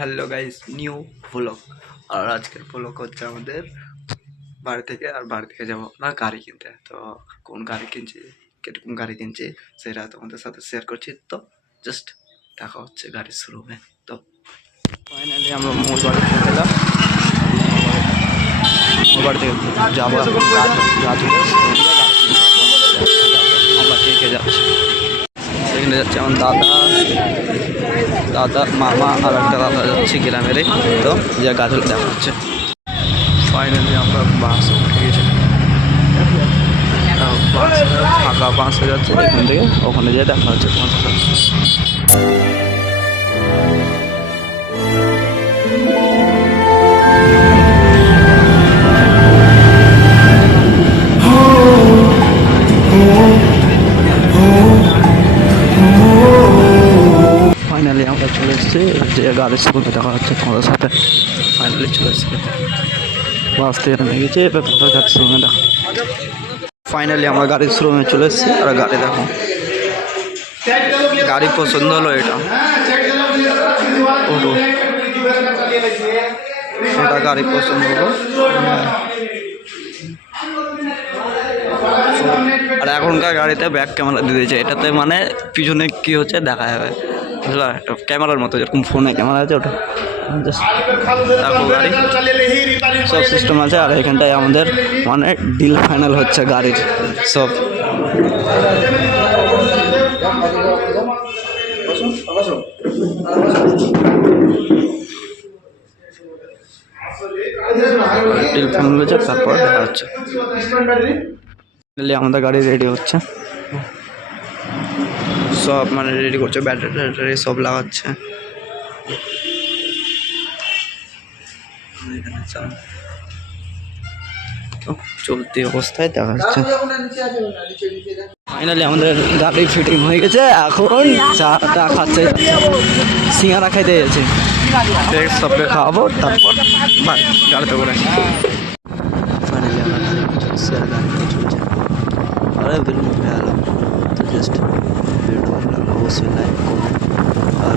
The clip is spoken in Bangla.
Hello guys, new blog. আর আজকের ব্লগ হচ্ছে আমাদের বাড়ি থেকে যাবো না গাড়ি কিনতে। তো কোন গাড়ি কিনছি, কিরকম গাড়ি কিনছি সেটা তোমাদের সাথে শেয়ার করছি। তো জাস্ট দেখা হচ্ছে গাড়ির শোরুমে। তো ফাইনালি আমরা মোর বাড়ি থেকে গেলাম, মোর বাড়ি থেকে যাবো আমরা কে কে যাচ্ছি। সেখানে যাচ্ছে আমার দাদা মামা আর একটা দাদা যাচ্ছে গ্রামেরই। তো যে গাছগুলো দেখা হচ্ছে। ফাইনালি আমরা বাস উঠে গেছি, ফাঁকা বাসে যাচ্ছে এখান থেকে ওখানে যেয়ে দেখা হচ্ছে তোমাদের সাথে। ফাইনালি আমরা চলে এসেছি, যে গাড়ির শোরুমে দেখা হচ্ছে তোমাদের সাথে। ফাইনালি চলে এসেছি, বাস থেকে নেমে গেছি, এবার তোমাদের গাড়ির শোরুমে দেখা। ফাইনালি আমরা গাড়ির শোরুমে চলে এসেছি। আর গাড়ি দেখো, গাড়ি পছন্দ হলো এটা, ওটো এটা গাড়ি পছন্দ হলো। আর এখনকার গাড়িতে ব্যাক ক্যামেরা দিয়ে দিয়েছে, এটাতে মানে পিছনে কি হচ্ছে দেখা যাবে, বুঝলা? একটা ক্যামেরার মতো, যেরকম ফোনে ক্যামেরা আছে ওটা। দেখো গাড়ি সব সিস্টেম আছে। আর এখানটায় আমাদের মানে ডিল ফাইনাল হচ্ছে গাড়ির সব। ডিল ফাইনাল হচ্ছে, তারপর দেখা হচ্ছে। আমাদের গাড়ি রেডি হচ্ছে, সব মানে রেডি করছে, ব্যাটারি ট্যাটারি সব লাগাচ্ছে। চলতি অবস্থায় দেখা যাচ্ছে। ফাইনালি আমাদের গাড়ি ফিটিং হয়ে গেছে, এখন চাটা খাচ্ছে, সিঙ্গারা খাইতে গেছে। সবকে খাওয়াবো, তারপর গাড়িতে করে ফাইনালি আমরা গাড়ি চলছে, আর গাড়িতে চলছে। আরে বেলুন উঠে এলাম। তো জাস্ট ভিডিও ভালো লাগলে অবশ্যই লাইক করুন আর